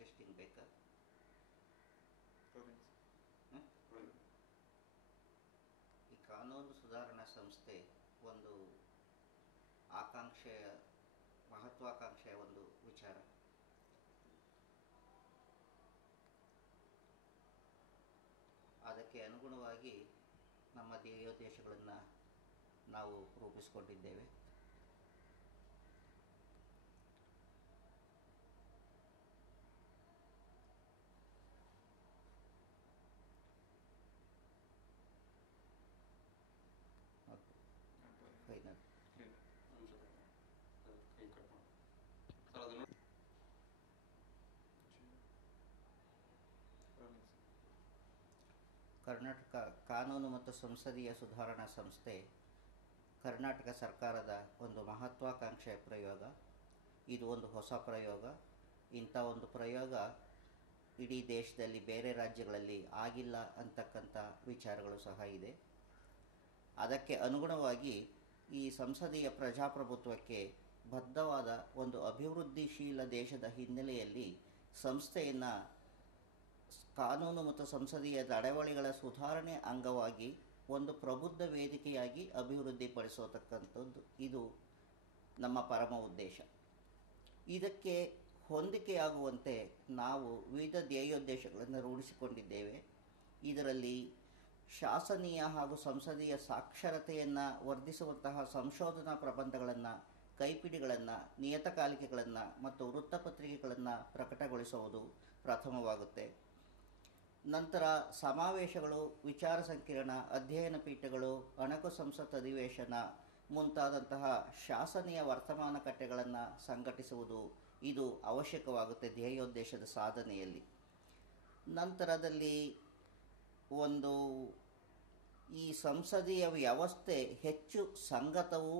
Testing ಬೇಕಾ? ಈ ಕಾನೂನು ಸುಧಾರಣಾ ಸಂಸ್ಥೆ ಒಂದು ಮಹತ್ವಾಕಾಂಕ್ಷೆಯ ಒಂದು ವಿಚಾರ. ಅದಕ್ಕೆ ಅನುಗುಣವಾಗಿ ನಮ್ಮ ಧ್ಯೇಯೋದ್ದೇಶಗಳನ್ನು ನಾವು ರೂಪಿಸಿಕೊಂಡಿದ್ದೇವೆ. ಕರ್ನಾಟಕ ಕಾನೂನು ಮತ್ತು ಸಂಸದೀಯ ಸುಧಾರಣಾ ಸಂಸ್ಥೆ ಕರ್ನಾಟಕ ಸರ್ಕಾರದ ಒಂದು ಮಹತ್ವಾಕಾಂಕ್ಷೆಯ ಪ್ರಯೋಗ. ಇದು ಒಂದು ಹೊಸ ಪ್ರಯೋಗ. ಇಂಥ ಒಂದು ಪ್ರಯೋಗ ಇಡೀ ದೇಶದಲ್ಲಿ ಬೇರೆ ರಾಜ್ಯಗಳಲ್ಲಿ ಆಗಿಲ್ಲ ಅಂತಕ್ಕಂಥ ವಿಚಾರಗಳು ಸಹ ಇದೆ. ಅದಕ್ಕೆ ಅನುಗುಣವಾಗಿ ಈ ಸಂಸದೀಯ ಪ್ರಜಾಪ್ರಭುತ್ವಕ್ಕೆ ಬದ್ಧವಾದ ಒಂದು ಅಭಿವೃದ್ಧಿಶೀಲ ದೇಶದ ಹಿನ್ನೆಲೆಯಲ್ಲಿ ಸಂಸ್ಥೆಯನ್ನು ಕಾನೂನು ಮತ್ತು ಸಂಸದೀಯ ನಡವಳಿಗಳ ಸುಧಾರಣೆ ಅಂಗವಾಗಿ ಒಂದು ಪ್ರಬುದ್ಧ ವೇದಿಕೆಯಾಗಿ ಅಭಿವೃದ್ಧಿಪಡಿಸತಕ್ಕಂಥದ್ದು ಇದು ನಮ್ಮ ಪರಮ ಉದ್ದೇಶ. ಇದಕ್ಕೆ ಹೊಂದಿಕೆಯಾಗುವಂತೆ ನಾವು ವಿವಿಧ ಧ್ಯೇಯೋದ್ದೇಶಗಳನ್ನು ರೂಢಿಸಿಕೊಂಡಿದ್ದೇವೆ. ಇದರಲ್ಲಿ ಶಾಸನೀಯ ಹಾಗೂ ಸಂಸದೀಯ ಸಾಕ್ಷರತೆಯನ್ನು ವರ್ಧಿಸುವಂತಹ ಸಂಶೋಧನಾ ಪ್ರಬಂಧಗಳನ್ನು, ಕೈಪಿಡಿಗಳನ್ನು, ನಿಯತಕಾಲಿಕೆಗಳನ್ನು ಮತ್ತು ವೃತ್ತಪತ್ರಿಕೆಗಳನ್ನು ಪ್ರಕಟಗೊಳಿಸುವುದು ಪ್ರಥಮವಾಗುತ್ತೆ. ನಂತರ ಸಮಾವೇಶಗಳು, ವಿಚಾರ ಸಂಕಿರಣ, ಅಧ್ಯಯನ ಪೀಠಗಳು, ಅಣಕು ಸಂಸತ್ ಅಧಿವೇಶನ ಮುಂತಾದಂತಹ ಶಾಸನೀಯ ವರ್ತಮಾನ ಕಟ್ಟೆಗಳನ್ನು ಸಂಘಟಿಸುವುದು ಇದು ಅವಶ್ಯಕವಾಗುತ್ತೆ ಧ್ಯೇಯೋದ್ದೇಶದ ಸಾಧನೆಯಲ್ಲಿ. ನಂತರದಲ್ಲಿ ಈ ಸಂಸದೀಯ ವ್ಯವಸ್ಥೆ ಹೆಚ್ಚು ಸಂಗತವೂ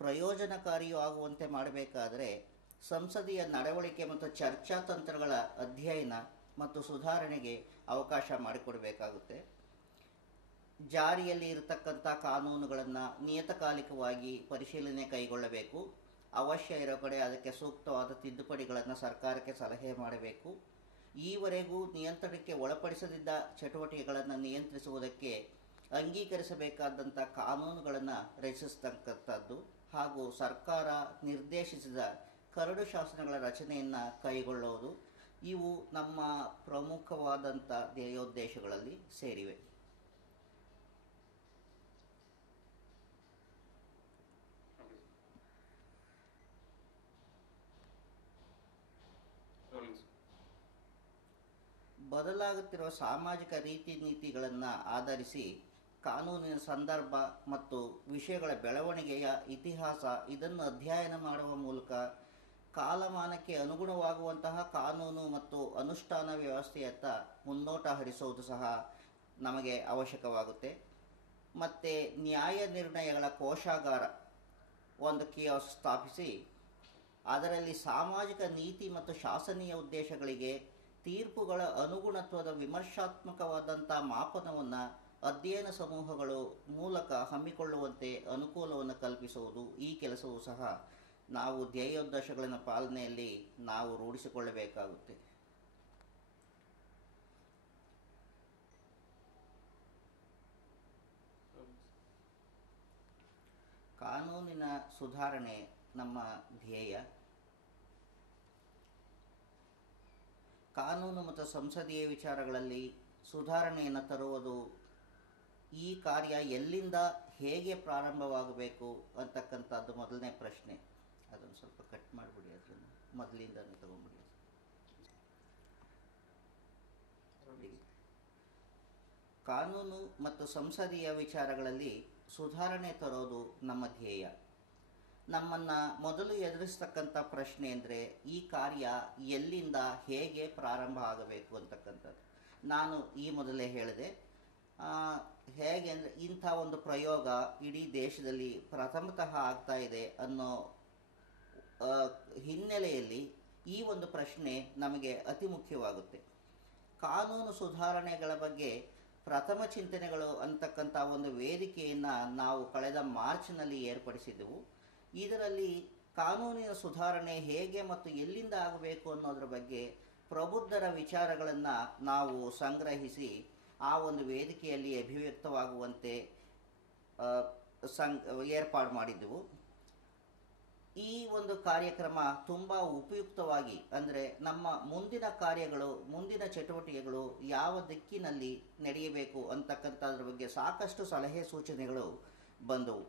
ಪ್ರಯೋಜನಕಾರಿಯೂ ಆಗುವಂತೆ ಮಾಡಬೇಕಾದರೆ ಸಂಸದೀಯ ನಡವಳಿಕೆ ಮತ್ತು ಚರ್ಚಾ ತಂತ್ರಗಳ ಅಧ್ಯಯನ ಮತ್ತು ಸುಧಾರಣೆಗೆ ಅವಕಾಶ ಮಾಡಿಕೊಡಬೇಕಾಗುತ್ತೆ. ಜಾರಿಯಲ್ಲಿ ಇರತಕ್ಕಂಥ ಕಾನೂನುಗಳನ್ನು ನಿಯತಕಾಲಿಕವಾಗಿ ಪರಿಶೀಲನೆ ಕೈಗೊಳ್ಳಬೇಕು. ಅವಶ್ಯ ಇರೋ ಕಡೆ ಅದಕ್ಕೆ ಸೂಕ್ತವಾದ ತಿದ್ದುಪಡಿಗಳನ್ನು ಸರ್ಕಾರಕ್ಕೆ ಸಲಹೆ ಮಾಡಬೇಕು. ಈವರೆಗೂ ನಿಯಂತ್ರಣಕ್ಕೆ ಒಳಪಡಿಸದಿದ್ದ ಚಟುವಟಿಕೆಗಳನ್ನು ನಿಯಂತ್ರಿಸುವುದಕ್ಕೆ ಅಂಗೀಕರಿಸಬೇಕಾದಂಥ ಕಾನೂನುಗಳನ್ನು ರಚಿಸತಕ್ಕಂಥದ್ದು ಹಾಗೂ ಸರ್ಕಾರ ನಿರ್ದೇಶಿಸಿದ ಕರಡು ಶಾಸನಗಳ ರಚನೆಯನ್ನು ಕೈಗೊಳ್ಳುವುದು ಇವು ನಮ್ಮ ಪ್ರಮುಖವಾದಂಥ ಧ್ಯೇಯೋದ್ದೇಶಗಳಲ್ಲಿ ಸೇರಿವೆ. ಬದಲಾಗುತ್ತಿರುವ ಸಾಮಾಜಿಕ ರೀತಿ ನೀತಿಗಳನ್ನು ಆಧರಿಸಿ ಕಾನೂನಿನ ಸಂದರ್ಭ ಮತ್ತು ವಿಷಯಗಳ ಬೆಳವಣಿಗೆಯ ಇತಿಹಾಸ ಇದನ್ನು ಅಧ್ಯಯನ ಮಾಡುವ ಮೂಲಕ ಕಾಲಮಾನಕ್ಕೆ ಅನುಗುಣವಾಗುವಂತಹ ಕಾನೂನು ಮತ್ತು ಅನುಷ್ಠಾನ ವ್ಯವಸ್ಥೆಯತ್ತ ಮುನ್ನೋಟ ಹರಿಸುವುದು ಸಹ ನಮಗೆ ಅವಶ್ಯಕವಾಗುತ್ತೆ. ಮತ್ತು ನ್ಯಾಯ ನಿರ್ಣಯಗಳ ಕೋಶಾಗಾರ ಒಂದು ಕಿಯೋಸ್ಕ್ ಸ್ಥಾಪಿಸಿ ಅದರಲ್ಲಿ ಸಾಮಾಜಿಕ ನೀತಿ ಮತ್ತು ಶಾಸನೀಯ ಉದ್ದೇಶಗಳಿಗೆ ತೀರ್ಪುಗಳ ಅನುಗುಣತ್ವದ ವಿಮರ್ಶಾತ್ಮಕವಾದಂಥ ಮಾಪನವನ್ನು ಅಧ್ಯಯನ ಸಮೂಹಗಳು ಮೂಲಕ ಹಮ್ಮಿಕೊಳ್ಳುವಂತೆ ಅನುಕೂಲವನ್ನು ಕಲ್ಪಿಸುವುದು ಈ ಕೆಲಸವೂ ಸಹ ನಾವು ಧ್ಯೇಯೋದ್ದೇಶಗಳ ಪಾಲನೆಯಲ್ಲಿ ನಾವು ರೂಢಿಸಿಕೊಳ್ಳಬೇಕಾಗುತ್ತೆ. ಕಾನೂನಿನ ಸುಧಾರಣೆ ನಮ್ಮ ಧ್ಯೇಯ. ಕಾನೂನು ಮತ್ತು ಸಂಸದೀಯ ವಿಚಾರಗಳಲ್ಲಿ ಸುಧಾರಣೆಯನ್ನು ತರುವುದು ಈ ಕಾರ್ಯ ಎಲ್ಲಿಂದ ಹೇಗೆ ಪ್ರಾರಂಭವಾಗಬೇಕು ಅಂತಕ್ಕಂಥದ್ದು ಮೊದಲನೇ ಪ್ರಶ್ನೆ. ಅದನ್ನು ಸ್ವಲ್ಪ ಕಟ್ ಮಾಡಿಬಿಡಿ, ಅದನ್ನು ಮೊದಲಿಂದನೇ ತಗೊಂಡ್ಬಿಡಿ. ಕಾನೂನು ಮತ್ತು ಸಂಸದೀಯ ವಿಚಾರಗಳಲ್ಲಿ ಸುಧಾರಣೆ ತರೋದು ನಮ್ಮ ಧ್ಯೇಯ. ನಮ್ಮನ್ನು ಮೊದಲು ಎದುರಿಸ್ತಕ್ಕಂಥ ಪ್ರಶ್ನೆ ಅಂದರೆ ಈ ಕಾರ್ಯ ಎಲ್ಲಿಂದ ಹೇಗೆ ಪ್ರಾರಂಭ ಆಗಬೇಕು ಅಂತಕ್ಕಂಥದ್ದು. ನಾನು ಈ ಮೊದಲೇ ಹೇಳಿದೆ, ಹೇಗೆ ಅಂದರೆ ಇಂಥ ಒಂದು ಪ್ರಯೋಗ ಇಡೀ ದೇಶದಲ್ಲಿ ಪ್ರಥಮತಃ ಆಗ್ತಾ ಇದೆ ಅನ್ನೋ ಹಿನ್ನೆಲೆಯಲ್ಲಿ ಈ ಒಂದು ಪ್ರಶ್ನೆ ನಮಗೆ ಅತಿ ಮುಖ್ಯವಾಗುತ್ತೆ. ಕಾನೂನು ಸುಧಾರಣೆಗಳ ಬಗ್ಗೆ ಪ್ರಥಮ ಚಿಂತನೆಗಳು ಅಂತಕ್ಕಂಥ ಒಂದು ವೇದಿಕೆಯನ್ನು ನಾವು ಕಳೆದ ಮಾರ್ಚ್ನಲ್ಲಿ ಏರ್ಪಡಿಸಿದ್ದೆವು. ಇದರಲ್ಲಿ ಕಾನೂನಿನ ಸುಧಾರಣೆ ಹೇಗೆ ಮತ್ತು ಎಲ್ಲಿಂದ ಆಗಬೇಕು ಅನ್ನೋದ್ರ ಬಗ್ಗೆ ಪ್ರಬುದ್ಧರ ವಿಚಾರಗಳನ್ನು ನಾವು ಸಂಗ್ರಹಿಸಿ ಆ ಒಂದು ವೇದಿಕೆಯಲ್ಲಿ ಅಭಿವ್ಯಕ್ತವಾಗುವಂತೆ ಏರ್ಪಾಡು ಮಾಡಿದ್ದೆವು. ಈ ಒಂದು ಕಾರ್ಯಕ್ರಮ ತುಂಬ ಉಪಯುಕ್ತವಾಗಿ, ಅಂದರೆ ನಮ್ಮ ಮುಂದಿನ ಕಾರ್ಯಗಳು, ಮುಂದಿನ ಚಟುವಟಿಕೆಗಳು ಯಾವ ದಿಕ್ಕಿನಲ್ಲಿ ನಡೆಯಬೇಕು ಅಂತಕ್ಕಂಥದ್ರ ಬಗ್ಗೆ ಸಾಕಷ್ಟು ಸಲಹೆ ಸೂಚನೆಗಳು ಬಂದವು.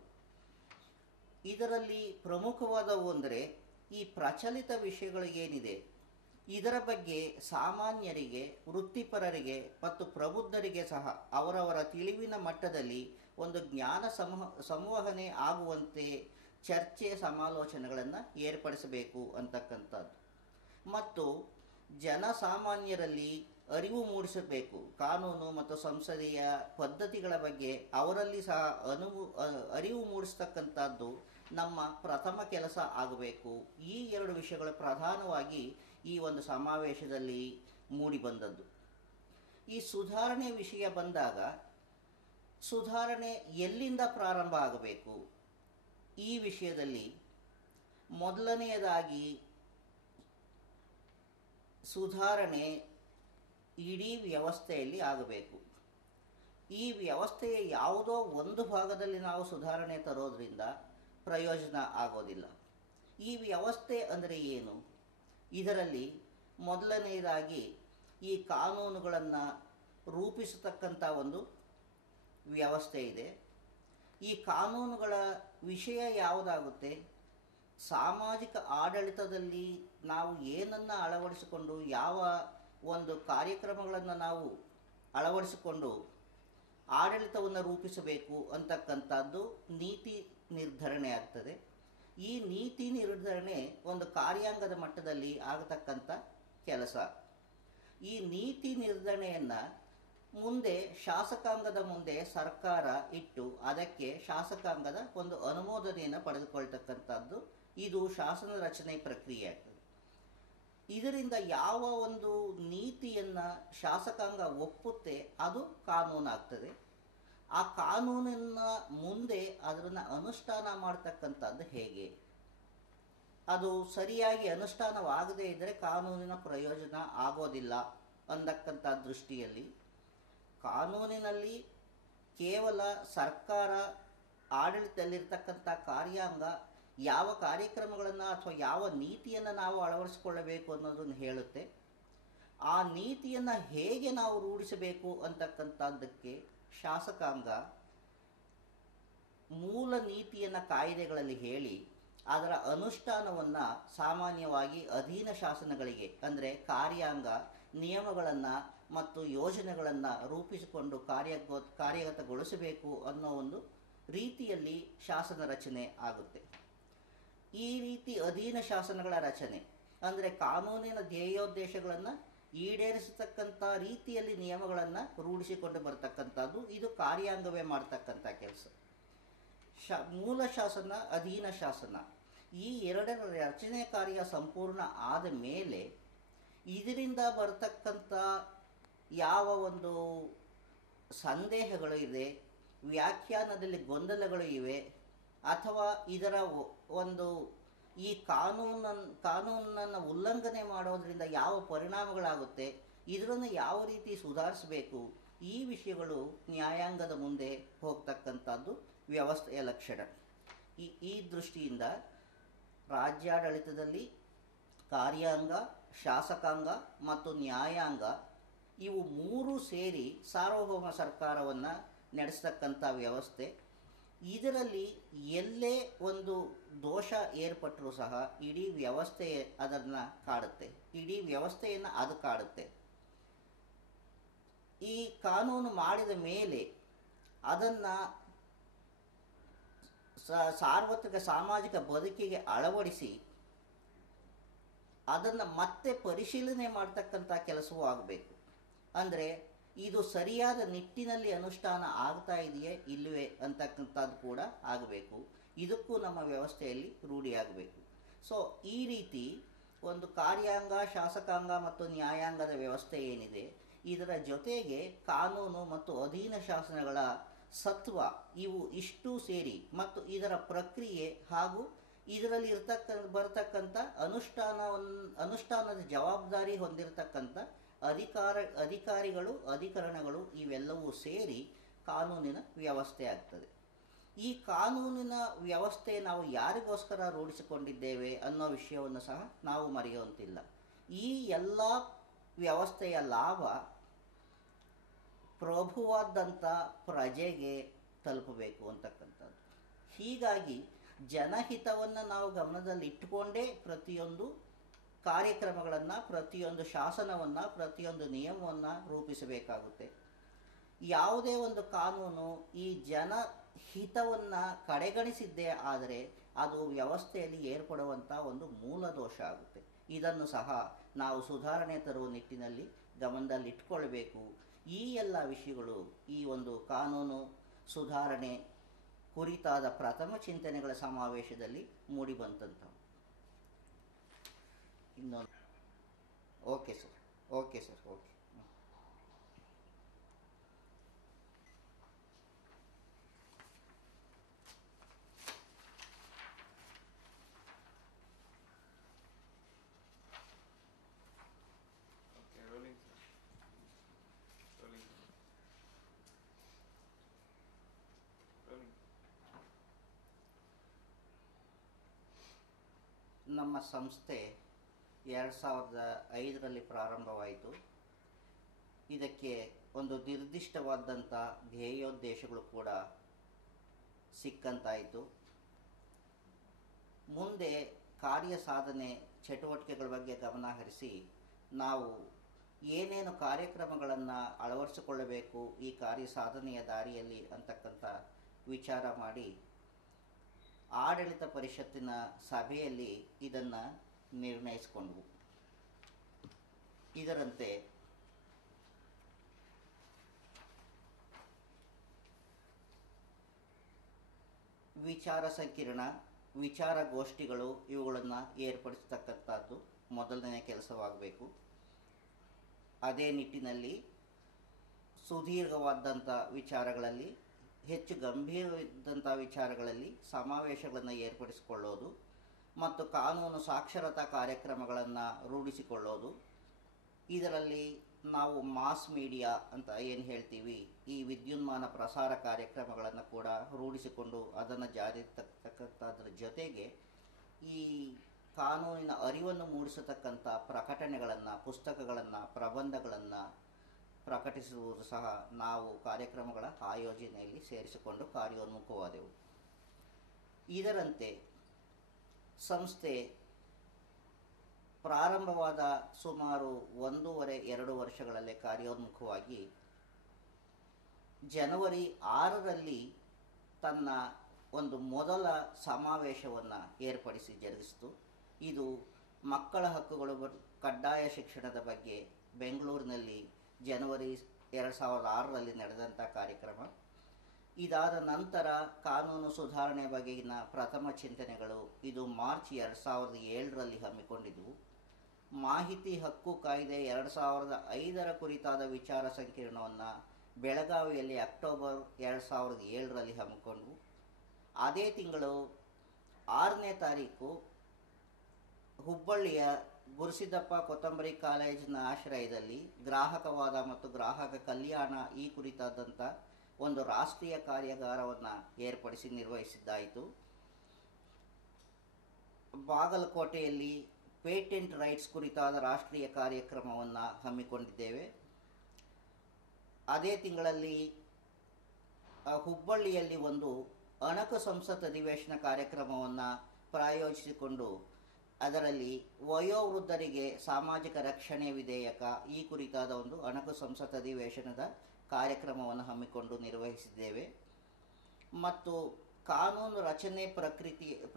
ಇದರಲ್ಲಿ ಪ್ರಮುಖವಾದವು ಅಂದರೆ ಈ ಪ್ರಚಲಿತ ವಿಷಯಗಳು ಏನಿದೆ ಇದರ ಬಗ್ಗೆ ಸಾಮಾನ್ಯರಿಗೆ, ವೃತ್ತಿಪರರಿಗೆ ಮತ್ತು ಪ್ರಬುದ್ಧರಿಗೆ ಸಹ ಅವರವರ ತಿಳಿವಿನ ಮಟ್ಟದಲ್ಲಿ ಒಂದು ಜ್ಞಾನ ಸಂವಹನೆ ಆಗುವಂತೆ ಚರ್ಚೆ ಸಮಾಲೋಚನೆಗಳನ್ನು ಏರ್ಪಡಿಸಬೇಕು ಅಂತಕ್ಕಂಥದ್ದು. ಮತ್ತು ಜನಸಾಮಾನ್ಯರಲ್ಲಿ ಅರಿವು ಮೂಡಿಸಬೇಕು. ಕಾನೂನು ಮತ್ತು ಸಂಸದೀಯ ಪದ್ಧತಿಗಳ ಬಗ್ಗೆ ಅವರಲ್ಲಿ ಸಹ ಅರಿವು ಮೂಡಿಸ್ತಕ್ಕಂಥದ್ದು ನಮ್ಮ ಪ್ರಥಮ ಕೆಲಸ ಆಗಬೇಕು. ಈ ಎರಡು ವಿಷಯಗಳು ಪ್ರಧಾನವಾಗಿ ಈ ಒಂದು ಸಮಾವೇಶದಲ್ಲಿ ಮೂಡಿಬಂದದ್ದು. ಈ ಸುಧಾರಣೆ ವಿಷಯ ಬಂದಾಗ ಸುಧಾರಣೆ ಎಲ್ಲಿಂದ ಪ್ರಾರಂಭ ಆಗಬೇಕು? ಈ ವಿಷಯದಲ್ಲಿ ಮೊದಲನೆಯದಾಗಿ ಸುಧಾರಣೆ ಇಡೀ ವ್ಯವಸ್ಥೆಯಲ್ಲಿ ಆಗಬೇಕು. ಈ ವ್ಯವಸ್ಥೆಯ ಯಾವುದೋ ಒಂದು ಭಾಗದಲ್ಲಿ ನಾವು ಸುಧಾರಣೆ ತರೋದ್ರಿಂದ ಪ್ರಯೋಜನ ಆಗೋದಿಲ್ಲ. ಈ ವ್ಯವಸ್ಥೆ ಅಂದರೆ ಏನು? ಇದರಲ್ಲಿ ಮೊದಲನೆಯದಾಗಿ ಈ ಕಾನೂನುಗಳನ್ನು ರೂಪಿಸತಕ್ಕಂಥ ಒಂದು ವ್ಯವಸ್ಥೆ ಇದೆ. ಈ ಕಾನೂನುಗಳ ವಿಷಯ ಯಾವುದಾಗುತ್ತೆ? ಸಾಮಾಜಿಕ ಆಡಳಿತದಲ್ಲಿ ನಾವು ಏನನ್ನು ಅಳವಡಿಸಿಕೊಂಡು, ಯಾವ ಒಂದು ಕಾರ್ಯಕ್ರಮಗಳನ್ನು ನಾವು ಅಳವಡಿಸಿಕೊಂಡು ಆಡಳಿತವನ್ನು ರೂಪಿಸಬೇಕು ಅಂತಕ್ಕಂಥದ್ದು ನೀತಿ ನಿರ್ಧರಣೆ ಆಗ್ತದೆ. ಈ ನೀತಿ ನಿರ್ಧರಣೆ ಒಂದು ಕಾರ್ಯಾಂಗದ ಮಟ್ಟದಲ್ಲಿ ಆಗತಕ್ಕಂಥ ಕೆಲಸ. ಈ ನೀತಿ ನಿರ್ಧರಣೆಯನ್ನು ಮುಂದೆ ಶಾಸಕಾಂಗದ ಮುಂದೆ ಸರ್ಕಾರ ಇಟ್ಟು ಅದಕ್ಕೆ ಶಾಸಕಾಂಗದ ಒಂದು ಅನುಮೋದನೆಯನ್ನು ಪಡೆದುಕೊಳ್ತಕ್ಕಂಥದ್ದು ಇದು ಶಾಸನ ರಚನೆ ಪ್ರಕ್ರಿಯೆ ಆಗ್ತದೆ. ಇದರಿಂದ ಯಾವ ಒಂದು ನೀತಿಯನ್ನು ಶಾಸಕಾಂಗ ಒಪ್ಪುತ್ತೆ ಅದು ಕಾನೂನಾಗ್ತದೆ. ಆ ಕಾನೂನನ್ನು ಮುಂದೆ ಅದನ್ನು ಅನುಷ್ಠಾನ ಮಾಡ್ತಕ್ಕಂಥದ್ದು ಹೇಗೆ? ಅದು ಸರಿಯಾಗಿ ಅನುಷ್ಠಾನವಾಗದೇ ಇದ್ದರೆ ಕಾನೂನಿನ ಪ್ರಯೋಜನ ಆಗೋದಿಲ್ಲ ಅನ್ನತಕ್ಕಂಥ ದೃಷ್ಟಿಯಲ್ಲಿ ಕಾನೂನಿನಲ್ಲಿ ಕೇವಲ ಸರ್ಕಾರ ಆಡಳಿತದಲ್ಲಿರ್ತಕ್ಕಂಥ ಕಾರ್ಯಾಂಗ ಯಾವ ಕಾರ್ಯಕ್ರಮಗಳನ್ನು ಅಥವಾ ಯಾವ ನೀತಿಯನ್ನು ನಾವು ಅಳವಡಿಸಿಕೊಳ್ಳಬೇಕು ಅನ್ನೋದನ್ನು ಹೇಳುತ್ತೆ. ಆ ನೀತಿಯನ್ನು ಹೇಗೆ ನಾವು ರೂಢಿಸಬೇಕು ಅಂತಕ್ಕಂಥದ್ದಕ್ಕೆ ಶಾಸಕಾಂಗ ಮೂಲ ನೀತಿಯನ್ನು ಕಾಯ್ದೆಗಳಲ್ಲಿ ಹೇಳಿ ಅದರ ಅನುಷ್ಠಾನವನ್ನು ಸಾಮಾನ್ಯವಾಗಿ ಅಧೀನ ಶಾಸನಗಳಿಗೆ, ಅಂದರೆ ಕಾರ್ಯಾಂಗ ನಿಯಮಗಳನ್ನು ಮತ್ತು ಯೋಜನೆಗಳನ್ನು ರೂಪಿಸಿಕೊಂಡು ಕಾರ್ಯಗತಗೊಳಿಸಬೇಕು ಅನ್ನೋ ಒಂದು ರೀತಿಯಲ್ಲಿ ಶಾಸನ ರಚನೆ ಆಗುತ್ತೆ. ಈ ರೀತಿ ಅಧೀನ ಶಾಸನಗಳ ರಚನೆ ಅಂದರೆ ಕಾನೂನಿನ ಧ್ಯೇಯೋದ್ದೇಶಗಳನ್ನು ಈಡೇರಿಸತಕ್ಕಂಥ ರೀತಿಯಲ್ಲಿ ನಿಯಮಗಳನ್ನು ರೂಢಿಸಿಕೊಂಡು ಬರ್ತಕ್ಕಂಥದ್ದು ಇದು ಕಾರ್ಯಾಂಗವೇ ಮಾಡ್ತಕ್ಕಂಥ ಕೆಲಸ. ಮೂಲ ಶಾಸನ, ಅಧೀನ ಶಾಸನ, ಈ ಎರಡರ ರಚನೆ ಕಾರ್ಯ ಸಂಪೂರ್ಣ ಆದ ಮೇಲೆ ಇದರಿಂದ ಬರ್ತಕ್ಕಂಥ ಯಾವ ಒಂದು ಸಂದೇಹಗಳು ಇದೆ, ವ್ಯಾಖ್ಯಾನದಲ್ಲಿ ಗೊಂದಲಗಳು ಇವೆ, ಅಥವಾ ಇದರ ಒಂದು ಈ ಕಾನೂನನ್ನು ಉಲ್ಲಂಘನೆ ಮಾಡೋದರಿಂದ ಯಾವ ಪರಿಣಾಮಗಳಾಗುತ್ತೆ, ಇದನ್ನು ಯಾವ ರೀತಿ ಸುಧಾರಿಸಬೇಕು, ಈ ವಿಷಯಗಳು ನ್ಯಾಯಾಂಗದ ಮುಂದೆ ಹೋಗ್ತಕ್ಕಂಥದ್ದು ವ್ಯವಸ್ಥೆಯ ಲಕ್ಷಣ. ಈ ದೃಷ್ಟಿಯಿಂದ ರಾಜ್ಯಾಡಳಿತದಲ್ಲಿ ಕಾರ್ಯಾಂಗ, ಶಾಸಕಾಂಗ ಮತ್ತು ನ್ಯಾಯಾಂಗ ಇವು ಮೂರು ಸೇರಿ ಸಾರ್ವಭೌಮ ಸರ್ಕಾರವನ್ನು ನಡೆಸ್ತಕ್ಕಂಥ ವ್ಯವಸ್ಥೆ. ಇದರಲ್ಲಿ ಎಲ್ಲೇ ಒಂದು ದೋಷ ಏರ್ಪಟ್ಟರೂ ಸಹ ಇಡೀ ವ್ಯವಸ್ಥೆ ಅದನ್ನು ಕಾಡುತ್ತೆ, ಇಡೀ ವ್ಯವಸ್ಥೆಯನ್ನು ಅದು ಕಾಡುತ್ತೆ. ಈ ಕಾನೂನು ಮಾಡಿದ ಮೇಲೆ ಅದನ್ನು ಸಾರ್ವತ್ರಿಕ ಸಾಮಾಜಿಕ ಬದುಕಿಗೆ ಅಳವಡಿಸಿ ಅದನ್ನು ಮತ್ತೆ ಪರಿಶೀಲನೆ ಮಾಡ್ತಕ್ಕಂಥ ಕೆಲಸವೂ ಆಗಬೇಕು. ಅಂದರೆ ಇದು ಸರಿಯಾದ ನಿಟ್ಟಿನಲ್ಲಿ ಅನುಷ್ಠಾನ ಆಗ್ತಾ ಇದೆಯೇ ಇಲ್ಲವೇ ಅಂತಕ್ಕಂಥದ್ದು ಕೂಡ ಆಗಬೇಕು. ಇದಕ್ಕೂ ನಮ್ಮ ವ್ಯವಸ್ಥೆಯಲ್ಲಿ ರೂಢಿಯಾಗಬೇಕು. ಸೊ ಈ ರೀತಿ ಒಂದು ಕಾರ್ಯಾಂಗ, ಶಾಸಕಾಂಗ ಮತ್ತು ನ್ಯಾಯಾಂಗದ ವ್ಯವಸ್ಥೆ ಏನಿದೆ ಇದರ ಜೊತೆಗೆ ಕಾನೂನು ಮತ್ತು ಅಧೀನ ಶಾಸನಗಳ ಸತ್ವ ಇವು ಇಷ್ಟು ಸೇರಿ ಮತ್ತು ಇದರ ಪ್ರಕ್ರಿಯೆ ಹಾಗೂ ಇದರಲ್ಲಿ ಬರತಕ್ಕಂಥ ಅನುಷ್ಠಾನದ ಜವಾಬ್ದಾರಿ ಹೊಂದಿರತಕ್ಕಂಥ ಅಧಿಕಾರಿಗಳು, ಅಧಿಕರಣಗಳು ಇವೆಲ್ಲವೂ ಸೇರಿ ಕಾನೂನಿನ ವ್ಯವಸ್ಥೆ ಆಗ್ತದೆ. ಈ ಕಾನೂನಿನ ವ್ಯವಸ್ಥೆ ನಾವು ಯಾರಿಗೋಸ್ಕರ ರೂಢಿಸಿಕೊಂಡಿದ್ದೇವೆ ಅನ್ನೋ ವಿಷಯವನ್ನು ಸಹ ನಾವು ಮರೆಯುವಂತಿಲ್ಲ. ಈ ಎಲ್ಲ ವ್ಯವಸ್ಥೆಯ ಲಾಭ ಪ್ರಭುವಾದಂಥ ಪ್ರಜೆಗೆ ತಲುಪಬೇಕು ಅಂತಕ್ಕಂಥದ್ದು. ಹೀಗಾಗಿ ಜನಹಿತವನ್ನು ನಾವು ಗಮನದಲ್ಲಿ ಇಟ್ಟುಕೊಂಡೇ ಪ್ರತಿಯೊಂದು ಕಾರ್ಯಕ್ರಮಗಳನ್ನು, ಪ್ರತಿಯೊಂದು ಶಾಸನವನ್ನು, ಪ್ರತಿಯೊಂದು ನಿಯಮವನ್ನು ರೂಪಿಸಬೇಕಾಗುತ್ತೆ. ಯಾವುದೇ ಒಂದು ಕಾನೂನು ಈ ಜನಹಿತವನ್ನು ಕಡೆಗಣಿಸಿದ್ದೇ ಆದರೆ ಅದು ವ್ಯವಸ್ಥೆಯಲ್ಲಿ ಏರ್ಪಡುವಂಥ ಒಂದು ಮೂಲ ದೋಷ ಆಗುತ್ತೆ. ಇದನ್ನು ಸಹ ನಾವು ಸುಧಾರಣೆ ತರುವ ನಿಟ್ಟಿನಲ್ಲಿ ಗಮನದಲ್ಲಿಟ್ಕೊಳ್ಬೇಕು. ಈ ಎಲ್ಲ ವಿಷಯಗಳು ಈ ಒಂದು ಕಾನೂನು ಸುಧಾರಣೆ ಕುರಿತಾದ ಪ್ರಥಮ ಚಿಂತನೆಗಳ ಸಮಾವೇಶದಲ್ಲಿ ಮೂಡಿಬಂತಂಥವು. ಇನ್ನೊಂದು ಓಕೆ ಸರ್. ಓಕೆ. ನಮ್ಮ ಸಂಸ್ಥೆ 2005ರಲ್ಲಿ ಪ್ರಾರಂಭವಾಯಿತು. ಇದಕ್ಕೆ ಒಂದು ನಿರ್ದಿಷ್ಟವಾದಂಥ ಧ್ಯೇಯೋದ್ದೇಶಗಳು ಕೂಡ ಸಿಕ್ಕಂತಾಯಿತು. ಮುಂದೆ ಕಾರ್ಯ ಸಾಧನೆ ಚಟುವಟಿಕೆಗಳ ಬಗ್ಗೆ ಗಮನ ಹರಿಸಿ ನಾವು ಏನೇನು ಕಾರ್ಯಕ್ರಮಗಳನ್ನು ಅಳವಡಿಸಿಕೊಳ್ಳಬೇಕು ಈ ಕಾರ್ಯ ಸಾಧನೆಯ ದಾರಿಯಲ್ಲಿ ಅಂತಕ್ಕಂಥ ವಿಚಾರ ಮಾಡಿ ಆಡಳಿತ ಪರಿಷತ್ತಿನ ಸಭೆಯಲ್ಲಿ ಇದನ್ನು ನಿರ್ಣಯಿಸಿಕೊಂಡ್ವು. ಇದರಂತೆ ವಿಚಾರ ಸಂಕಿರಣ, ವಿಚಾರಗೋಷ್ಠಿಗಳು ಇವುಗಳನ್ನು ಏರ್ಪಡಿಸತಕ್ಕಂಥದ್ದು ಮೊದಲನೇ ಕೆಲಸವಾಗಬೇಕು. ಅದೇ ನಿಟ್ಟಿನಲ್ಲಿ ಸುದೀರ್ಘವಾದಂಥ ವಿಚಾರಗಳಲ್ಲಿ, ಹೆಚ್ಚು ಗಂಭೀರವಾದಂಥ ವಿಚಾರಗಳಲ್ಲಿ ಸಮಾವೇಶಗಳನ್ನು ಏರ್ಪಡಿಸಿಕೊಳ್ಳೋದು ಮತ್ತು ಕಾನೂನು ಸಾಕ್ಷರತಾ ಕಾರ್ಯಕ್ರಮಗಳನ್ನು ರೂಢಿಸಿಕೊಳ್ಳೋದು. ಇದರಲ್ಲಿ ನಾವು ಮಾಸ್ ಮೀಡಿಯಾ ಅಂತ ಏನು ಹೇಳ್ತೀವಿ, ಈ ವಿದ್ಯುನ್ಮಾನ ಪ್ರಸಾರ ಕಾರ್ಯಕ್ರಮಗಳನ್ನು ಕೂಡ ರೂಢಿಸಿಕೊಂಡು ಅದನ್ನು ಜಾರಿ ತಕ್ಕಂಥದ್ರ ಜೊತೆಗೆ ಈ ಕಾನೂನಿನ ಅರಿವನ್ನು ಮೂಡಿಸತಕ್ಕಂಥ ಪ್ರಕಟಣೆಗಳನ್ನು, ಪುಸ್ತಕಗಳನ್ನು, ಪ್ರಬಂಧಗಳನ್ನು ಪ್ರಕಟಿಸುವುದು ಸಹ ನಾವು ಕಾರ್ಯಕ್ರಮಗಳ ಆಯೋಜನೆಯಲ್ಲಿ ಸೇರಿಸಿಕೊಂಡು ಕಾರ್ಯೋನ್ಮುಖವಾದೆವು. ಇದರಂತೆ ಸಂಸ್ಥೆ ಪ್ರಾರಂಭವಾದ ಸುಮಾರು 1.5-2 ವರ್ಷಗಳಲ್ಲೇ ಕಾರ್ಯೋನ್ಮುಖವಾಗಿ ಜನವರಿ 6ರಲ್ಲಿ ತನ್ನ ಒಂದು ಮೊದಲ ಸಮಾವೇಶವನ್ನು ಏರ್ಪಡಿಸಿ ಜರುಗಿಸಿತು. ಇದು ಮಕ್ಕಳ ಹಕ್ಕುಗಳು ಕಡ್ಡಾಯ ಶಿಕ್ಷಣದ ಬಗ್ಗೆ ಬೆಂಗಳೂರಿನಲ್ಲಿ ಜನವರಿ 2006ರಲ್ಲಿ ನಡೆದಂಥ ಕಾರ್ಯಕ್ರಮ. ಇದಾದ ನಂತರ ಕಾನೂನು ಸುಧಾರಣೆ ಬಗೆಗಿನ ಪ್ರಥಮ ಚಿಂತನೆಗಳು ಇದು ಮಾರ್ಚ್ 2007ರಲ್ಲಿ ಹಮ್ಮಿಕೊಂಡಿದ್ದವು. ಮಾಹಿತಿ ಹಕ್ಕು ಕಾಯ್ದೆ 2005ರ ಕುರಿತಾದ ವಿಚಾರ ಸಂಕಿರಣವನ್ನು ಬೆಳಗಾವಿಯಲ್ಲಿ ಅಕ್ಟೋಬರ್ 2007ರಲ್ಲಿ ಹಮ್ಮಿಕೊಂಡ್ವು. ಅದೇ ತಿಂಗಳು 6ನೇ ತಾರೀಕು ಹುಬ್ಬಳ್ಳಿಯ ಗುರುಸಿದ್ದಪ್ಪ ಕೊತ್ತಂಬರಿ ಕಾಲೇಜಿನ ಆಶ್ರಯದಲ್ಲಿ ಗ್ರಾಹಕವಾದ ಮತ್ತು ಗ್ರಾಹಕ ಕಲ್ಯಾಣ ಈ ಕುರಿತಾದಂಥ ಒಂದು ರಾಷ್ಟ್ರೀಯ ಕಾರ್ಯಾಗಾರವನ್ನು ಏರ್ಪಡಿಸಿ ನಿರ್ವಹಿಸಿದ್ದಾಯಿತು. ಬಾಗಲಕೋಟೆಯಲ್ಲಿ ಪೇಟೆಂಟ್ ರೈಟ್ಸ್ ಕುರಿತಾದ ರಾಷ್ಟ್ರೀಯ ಕಾರ್ಯಕ್ರಮವನ್ನು ಹಮ್ಮಿಕೊಂಡಿದ್ದೇವೆ. ಅದೇ ತಿಂಗಳಲ್ಲಿ ಹುಬ್ಬಳ್ಳಿಯಲ್ಲಿ ಒಂದು ಅಣಕು ಸಂಸತ್ ಅಧಿವೇಶನ ಕಾರ್ಯಕ್ರಮವನ್ನು ಪ್ರಾಯೋಜಿಸಿಕೊಂಡು ಅದರಲ್ಲಿ ವಯೋವೃದ್ಧರಿಗೆ ಸಾಮಾಜಿಕ ರಕ್ಷಣೆ ವಿಧೇಯಕ ಈ ಕುರಿತಾದ ಒಂದು ಅಣಕು ಸಂಸತ್ ಅಧಿವೇಶನದ ಕಾರ್ಯಕ್ರಮವನ್ನು ಹಮ್ಮಿಕೊಂಡು ನಿರ್ವಹಿಸಿದ್ದೇವೆ. ಮತ್ತು ಕಾನೂನು ರಚನೆ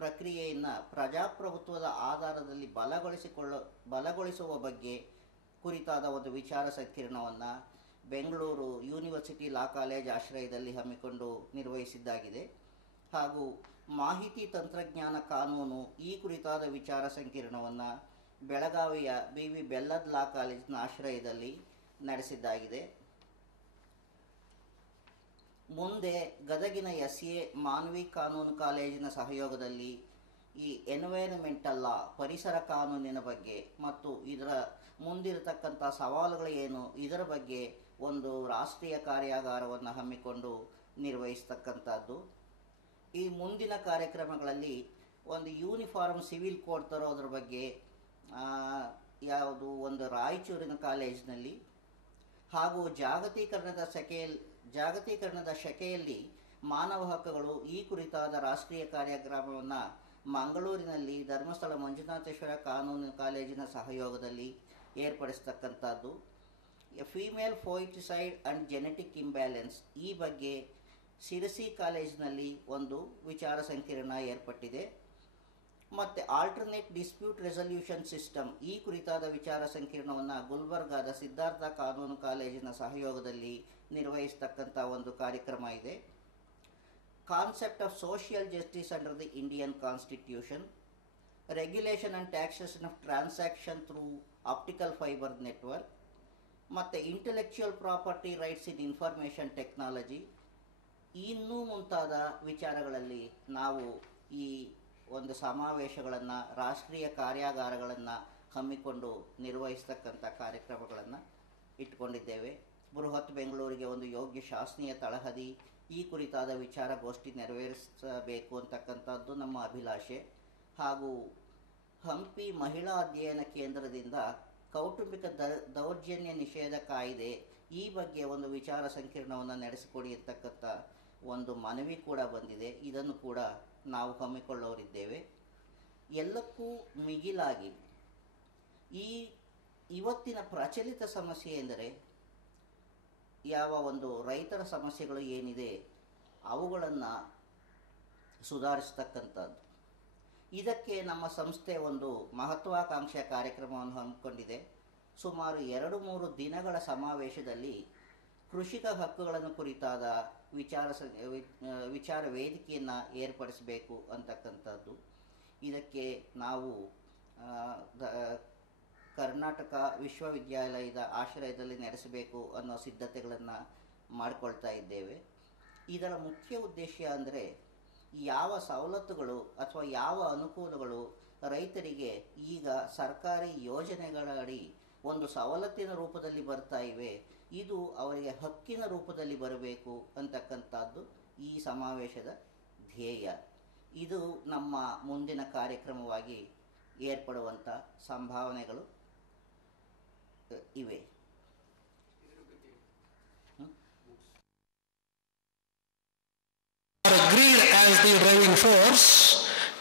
ಪ್ರಕ್ರಿಯೆಯನ್ನು ಪ್ರಜಾಪ್ರಭುತ್ವದ ಆಧಾರದಲ್ಲಿ ಬಲಗೊಳಿಸುವ ಬಗ್ಗೆ ಕುರಿತಾದ ಒಂದು ವಿಚಾರ ಸಂಕಿರಣವನ್ನು ಬೆಂಗಳೂರು ಯೂನಿವರ್ಸಿಟಿ ಲಾ ಕಾಲೇಜ್ ಆಶ್ರಯದಲ್ಲಿ ಹಮ್ಮಿಕೊಂಡು ನಿರ್ವಹಿಸಿದ್ದಾಗಿದೆ. ಹಾಗೂ ಮಾಹಿತಿ ತಂತ್ರಜ್ಞಾನ ಕಾನೂನು ಈ ಕುರಿತಾದ ವಿಚಾರ ಸಂಕಿರಣವನ್ನು ಬೆಳಗಾವಿಯ BV ಬೆಲ್ಲದ್ ಲಾ ಕಾಲೇಜಿನ ಆಶ್ರಯದಲ್ಲಿ ನಡೆಸಿದ್ದಾಗಿದೆ. ಮುಂದೆ ಗದಗಿನ SA ಮಾನ್ವಿ ಕಾನೂನು ಕಾಲೇಜಿನ ಸಹಯೋಗದಲ್ಲಿ ಈ ಎನ್ವೈರನ್ಮೆಂಟಲ್ ಲಾ, ಪರಿಸರ ಕಾನೂನಿನ ಬಗ್ಗೆ ಮತ್ತು ಇದರ ಮುಂದಿರತಕ್ಕಂಥ ಸವಾಲುಗಳು ಏನು, ಇದರ ಬಗ್ಗೆ ಒಂದು ರಾಷ್ಟ್ರೀಯ ಕಾರ್ಯಾಗಾರವನ್ನು ಹಮ್ಮಿಕೊಂಡು ನಿರ್ವಹಿಸ್ತಕ್ಕಂಥದ್ದು. ಈ ಮುಂದಿನ ಕಾರ್ಯಕ್ರಮಗಳಲ್ಲಿ ಒಂದು ಯೂನಿಫಾರ್ಮ್ ಸಿವಿಲ್ ಕೋಡ್ ತರೋದ್ರ ಬಗ್ಗೆ ಯಾವುದು ಒಂದು ರಾಯಚೂರಿನ ಕಾಲೇಜಿನಲ್ಲಿ, ಹಾಗೂ ಜಾಗತೀಕರಣದ ಶಕೆಯಲ್ಲಿ ಮಾನವ ಹಕ್ಕುಗಳು ಈ ಕುರಿತಾದ ರಾಷ್ಟ್ರೀಯ ಕಾರ್ಯಕ್ರಮವನ್ನು ಮಂಗಳೂರಿನಲ್ಲಿ ಧರ್ಮಸ್ಥಳ ಮಂಜುನಾಥೇಶ್ವರ ಕಾನೂನು ಕಾಲೇಜಿನ ಸಹಯೋಗದಲ್ಲಿ ಏರ್ಪಡಿಸ್ತಕ್ಕಂಥದ್ದು. ಫೀಮೇಲ್ ಫೋಯಿಟಿಸೈಡ್ ಆ್ಯಂಡ್ ಜೆನೆಟಿಕ್ ಇಂಬ್ಯಾಲೆನ್ಸ್ ಈ ಬಗ್ಗೆ ಸಿರಸಿ ಕಾಲೇಜಿನಲ್ಲಿ ಒಂದು ವಿಚಾರ ಸಂಕಿರಣ ಏರ್ಪಟ್ಟಿದೆ. ಮತ್ತು ಆಲ್ಟರ್ನೇಟ್ ಡಿಸ್ಪ್ಯೂಟ್ ರೆಸಲ್ಯೂಷನ್ ಸಿಸ್ಟಮ್ ಈ ಕುರಿತಾದ ವಿಚಾರ ಸಂಕಿರಣವನ್ನು ಗುಲ್ಬರ್ಗಾದ ಸಿದ್ಧಾರ್ಥ ಕಾನೂನು ಕಾಲೇಜಿನ ಸಹಯೋಗದಲ್ಲಿ ನಿರ್ವಹಿಸ್ತಕ್ಕಂಥ ಒಂದು ಕಾರ್ಯಕ್ರಮ ಇದೆ. Concept of social justice under the Indian constitution, regulation and taxation of transaction through optical fibre network, ಮತ್ತು intellectual property rights in information technology, ಇನ್ನೂ ಮುಂತಾದ ವಿಚಾರಗಳಲ್ಲಿ ನಾವು ಈ ಒಂದು ಸಮಾವೇಶಗಳನ್ನು, ರಾಷ್ಟ್ರೀಯ ಕಾರ್ಯಾಗಾರಗಳನ್ನು ಹಮ್ಮಿಕೊಂಡು ನಿರ್ವಹಿಸ್ತಕ್ಕಂಥ ಕಾರ್ಯಕ್ರಮಗಳನ್ನು ಇಟ್ಕೊಂಡಿದ್ದೇವೆ. ಬೃಹತ್ ಬೆಂಗಳೂರಿಗೆ ಒಂದು ಯೋಗ್ಯ ಶಾಸನೀಯ ತಳಹದಿ ಈ ಕುರಿತಾದ ವಿಚಾರಗೋಷ್ಠಿ ನೆರವೇರಿಸಬೇಕು ಅಂತಕ್ಕಂಥದ್ದು ನಮ್ಮ ಅಭಿಲಾಷೆ. ಹಾಗೂ ಹಂಪಿ ಮಹಿಳಾ ಅಧ್ಯಯನ ಕೇಂದ್ರದಿಂದ ಕೌಟುಂಬಿಕ ದೌರ್ಜನ್ಯ ನಿಷೇಧ ಕಾಯ್ದೆ ಈ ಬಗ್ಗೆ ಒಂದು ವಿಚಾರ ಸಂಕಿರಣವನ್ನು ನಡೆಸಿಕೊಡಿ ಅಂತಕ್ಕಂಥ ಒಂದು ಮನವಿ ಕೂಡ ಬಂದಿದೆ. ಇದನ್ನು ಕೂಡ ನಾವು ಹಮ್ಮಿಕೊಳ್ಳೋರಿದ್ದೇವೆ. ಎಲ್ಲಕ್ಕೂ ಮಿಗಿಲಾಗಿ ಇವತ್ತಿನ ಪ್ರಚಲಿತ ಸಮಸ್ಯೆ ಎಂದರೆ ಯಾವ ಒಂದು ರೈತರ ಸಮಸ್ಯೆಗಳು ಏನಿದೆ ಅವುಗಳನ್ನು ಸುಧಾರಿಸ್ತಕ್ಕಂಥದ್ದು. ಇದಕ್ಕೆ ನಮ್ಮ ಸಂಸ್ಥೆ ಒಂದು ಮಹತ್ವಾಕಾಂಕ್ಷೆಯ ಕಾರ್ಯಕ್ರಮವನ್ನು ಹಮ್ಮಿಕೊಂಡಿದೆ. ಸುಮಾರು 2-3 ದಿನಗಳ ಸಮಾವೇಶದಲ್ಲಿ ಕೃಷಿಕ ಹಕ್ಕುಗಳನ್ನು ಕುರಿತಾದ ವಿಚಾರ ವೇದಿಕೆಯನ್ನು ಏರ್ಪಡಿಸಬೇಕು ಅಂತಕ್ಕಂಥದ್ದು. ಇದಕ್ಕೆ ನಾವು ಕರ್ನಾಟಕ ವಿಶ್ವವಿದ್ಯಾಲಯದ ಆಶ್ರಯದಲ್ಲಿ ನಡೆಸಬೇಕು ಅನ್ನೋ ಸಿದ್ಧತೆಗಳನ್ನು ಮಾಡಿಕೊಳ್ತಾ ಇದ್ದೇವೆ. ಇದರ ಮುಖ್ಯ ಉದ್ದೇಶ ಅಂದರೆ ಯಾವ ಸವಲತ್ತುಗಳು ಅಥವಾ ಯಾವ ಅನುಕೂಲಗಳು ರೈತರಿಗೆ ಈಗ ಸರ್ಕಾರಿ ಯೋಜನೆಗಳ ಅಡಿ ಒಂದು ಸವಲತ್ತಿನ ರೂಪದಲ್ಲಿ ಬರ್ತಾ ಇವೆ, ಇದು ಅವರಿಗೆ ಹಕ್ಕಿನ ರೂಪದಲ್ಲಿ ಬರಬೇಕು ಅಂತಕ್ಕಂಥದ್ದು ಈ ಸಮಾವೇಶದ ಧ್ಯೇಯ. ಇದು ನಮ್ಮ ಮುಂದಿನ ಕಾರ್ಯಕ್ರಮವಾಗಿ ಏರ್ಪಡುವಂಥ ಸಂಭಾವನೆಗಳು ಇವೆ. Greed as the driving force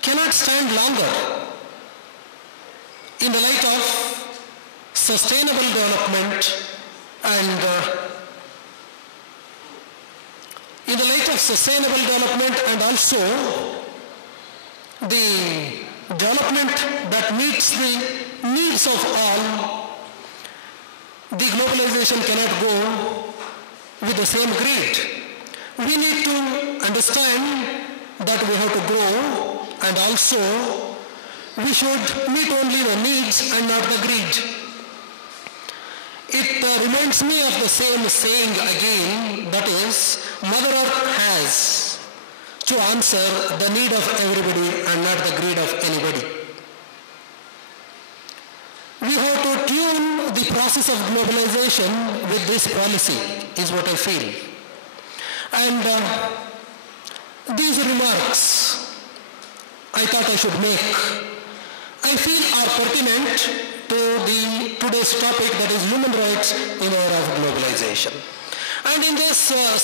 cannot stand longer in the light of sustainable development and also the development that meets the needs of all. The globalization cannot go with the same greed. We need to understand that we have to grow, and also we should meet only the needs and not the greed. It reminds me of the same saying again, that is, Mother Earth has to answer the need of everybody and not the greed of anybody. We have to tune the process of globalization with this policy, is what I feel. And these remarks I thought I should make, I feel are pertinent to today's topic, that is human rights in the era of globalization. And in this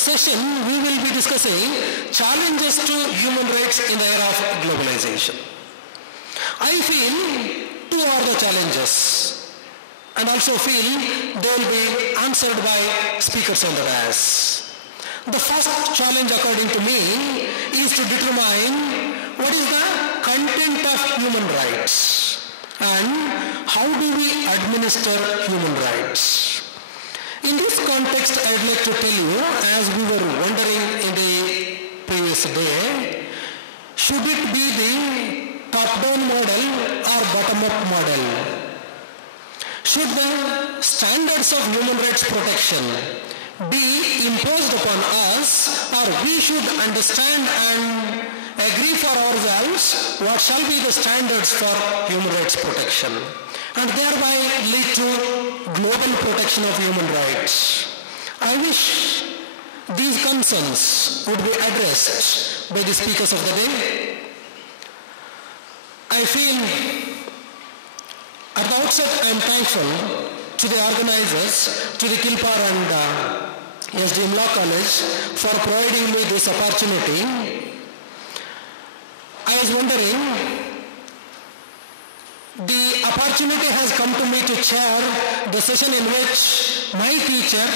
session, we will be discussing challenges to human rights in the era of globalization. I feel 2 are the challenges, and also feel they will be answered by speakers on the dais. The first challenge, according to me, is to determine what is the content of human rights and how do we administer human rights. In this context, I would like to tell you, as we were wondering in the previous day, should it be the top-down model or bottom-up model? Should the standards of human rights protection be imposed upon us, or we should understand and agree for ourselves what shall be the standards for human rights protection, and thereby lead to global protection of human rights. I wish these concerns would be addressed by the speakers of the day. I feel at the outset I am thankful to the organizers, to the Kilpar and SDM Law College for providing me this opportunity. I was wondering, the opportunity has come to me to chair the session in which my teacher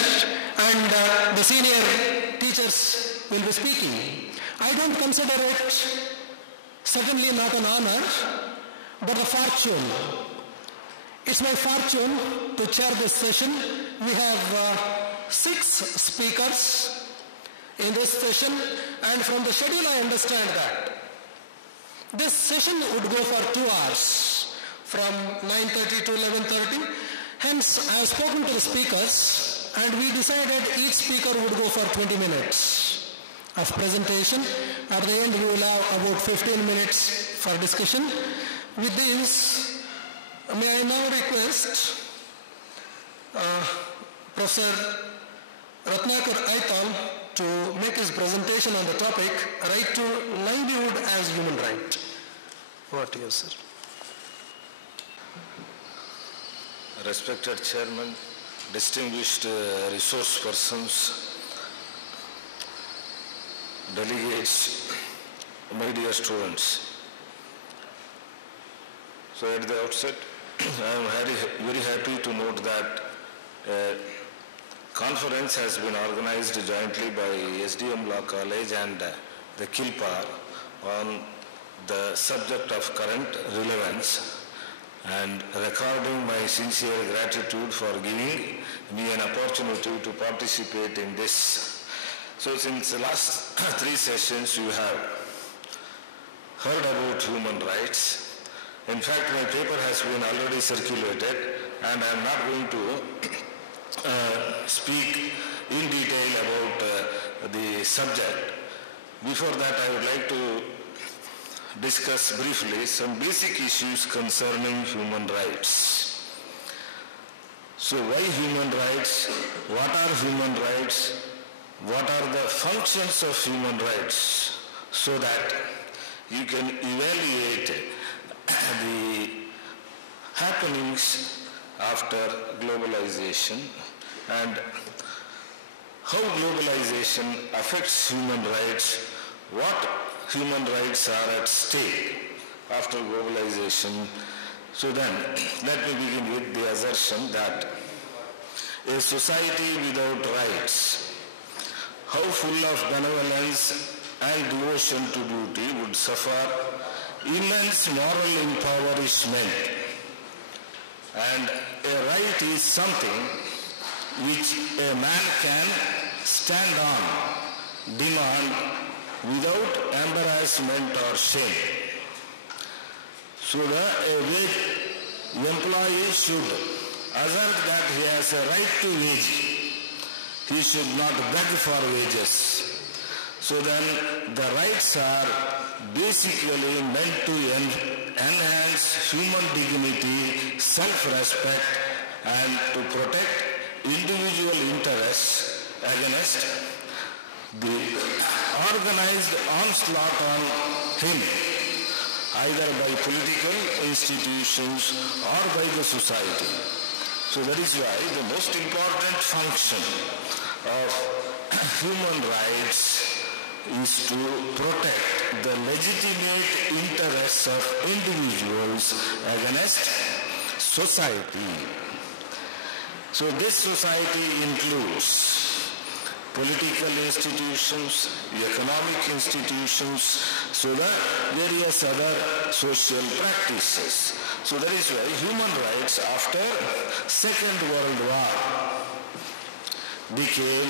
and the senior teachers will be speaking. I don't consider it certainly not an honor, but a fortune. It's my fortune to chair this session. We have 6 speakers in this session, and from the schedule I understand that this session would go for 2 hours, from 9:30 to 11:30. Hence, I have spoken to the speakers, and we decided each speaker would go for 20 minutes of presentation. At the end, we will have about 15 minutes for discussion. With this, may I now request Professor Ratnakar Aital to make his presentation on the topic, Right to Livelihood as Human Right. Over to you, sir. Respected Chairman, distinguished resource persons, delegates, my dear students. So at the outset, I am very happy to note that a conference has been organized jointly by SDM Law College and the Kilpar on the subject of current relevance, and recording my sincere gratitude for giving me an opportunity to participate in this. So since the last 3 sessions you have heard about human rights. In fact, my paper has been already circulated, and I am not going to speak in detail about the subject. Before that, I would like to discuss briefly some basic issues concerning human rights. So why human rights? What are human rights? What are the functions of human rights? So that you can evaluate the happenings after globalization and how globalization affects human rights, what human rights are at stake after globalization. So then, let me begin with the assertion that a society without rights, how full of benevolence and devotion to duty, would suffer immense moral impoverishment. And a right is something which a man can stand on, demand, without embarrassment or shame. So a wage employee should assert that he has a right to wage. He should not beg for wages. So then the rights are basically meant to enhance human dignity, self-respect, and to protect individual interests against the organized onslaught on him, either by political institutions or by the society. So that is why the most important function of human rights is to protect the legitimate interests of individuals against society. So this society includes political institutions, economic institutions, so the various other social practices. So that is why human rights after Second World War became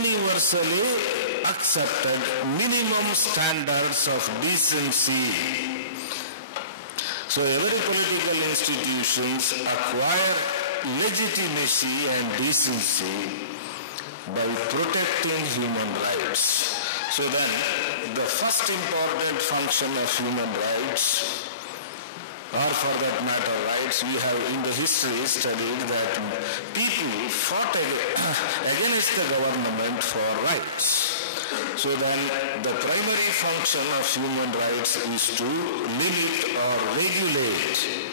universally accepted minimum standards of decency. So every political institutions acquire legitimacy and decency by protecting human rights. So then, the first important function of human rights, or for that matter rights, we have in the history studied that people fought against the government for rights. So then the primary function of human rights is to limit or regulate